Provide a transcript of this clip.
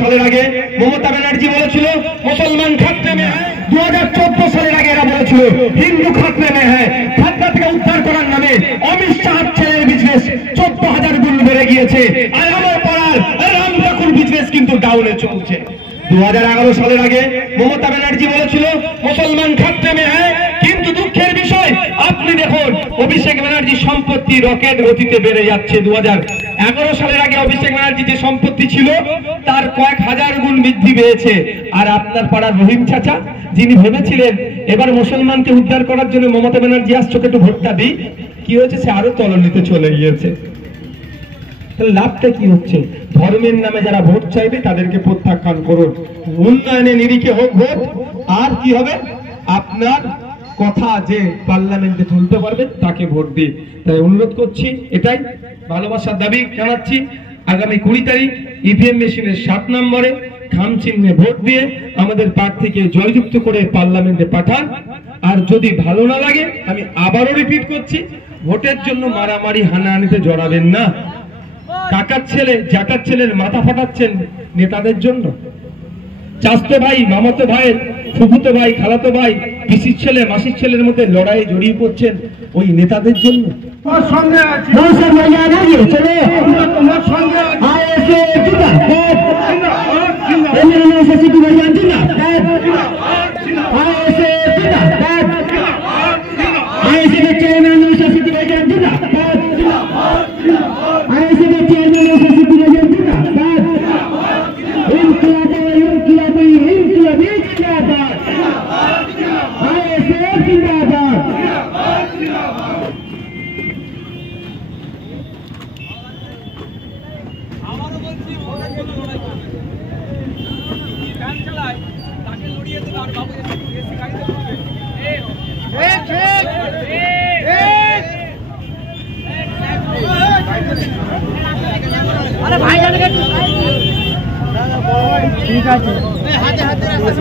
সালের আগে মমতা ব্যানার্জি বলেছিল মুসলমান খাতরে মে হ্যায়। 2014 সালের আগে এরা বলেছিল হিন্দু খাতরে মে হ্যায়। খাতরা থেকে উদ্ধার করার নামে অমিত শাহ ছেলের বিজনেস 14,000 গুণ বেড়ে গিয়েছে। আর আমার পাড়ার রাম ঠাকুর বিজনেস কিন্তু ডাউনে চলছে। 2011 সালের আগে মমতা ব্যানার্জি বলেছিল মুসলমান খাতরে মে হ্যায়। কিন্তু দুঃখের বিষয় আপনি দেখুন অভিষেক ব্যানার্জির সম্পত্তি রকেট গতিতে বেড়ে যাচ্ছে। 2011 সালের আগে অভিষেক ব্যানার্জি যে সম্পত্তি ছিল তার কয়েক হাজার গুণ বৃদ্ধি পেয়েছে। আর আপনার পাড়ার রহিম চাচা যিনি ভেবেছিলেন এবার মুসলমানকে উদ্ধার করার জন্য মমতা ব্যানার্জি আসছে একটু ভোটটা দিই, কি হয়েছে সে আরো তলানিতে চলে গিয়েছে। লাভটা কি হচ্ছে? ধর্মের নামে যারা ভোট চাইবে তাদেরকে প্রত্যাখ্যান করুন। উন্নয়নে নিরিখে হোক ভোট। আর কি হবে? আপনার কথা যে পার্লামেন্টে তুলতে পারবেন তাকে ভোট দিন। তাই অনুরোধ করছি, এটাই ভালোবাসার দাবি জানাচ্ছি। আগামী 20 তারিখ ইভিএম মেশিনের 7 নম্বরে খাম চিহ্নে ভোট দিয়ে আমাদের প্রার্থীকে জয়যুক্ত করে পার্লামেন্টে পাঠান। আর যদি ভালো না লাগে আমি আবারও রিপিট করছি, ভোটের জন্য মারামারি হানাহানিতে জড়াবেন না। কাকার ছেলে জ্যাঠার ছেলের মাথা ফাটাচ্ছেন নেতাদের জন্য। চাচতো ভাই মামাতো ভাই ফুফুতো ভাই খালাতো ভাই পিসির ছেলে মাসির ছেলের মধ্যে লড়াই জড়িয়ে পড়ছেন ওই নেতাদের জন্য। ঠিক আছে হাতে হাতে হাতে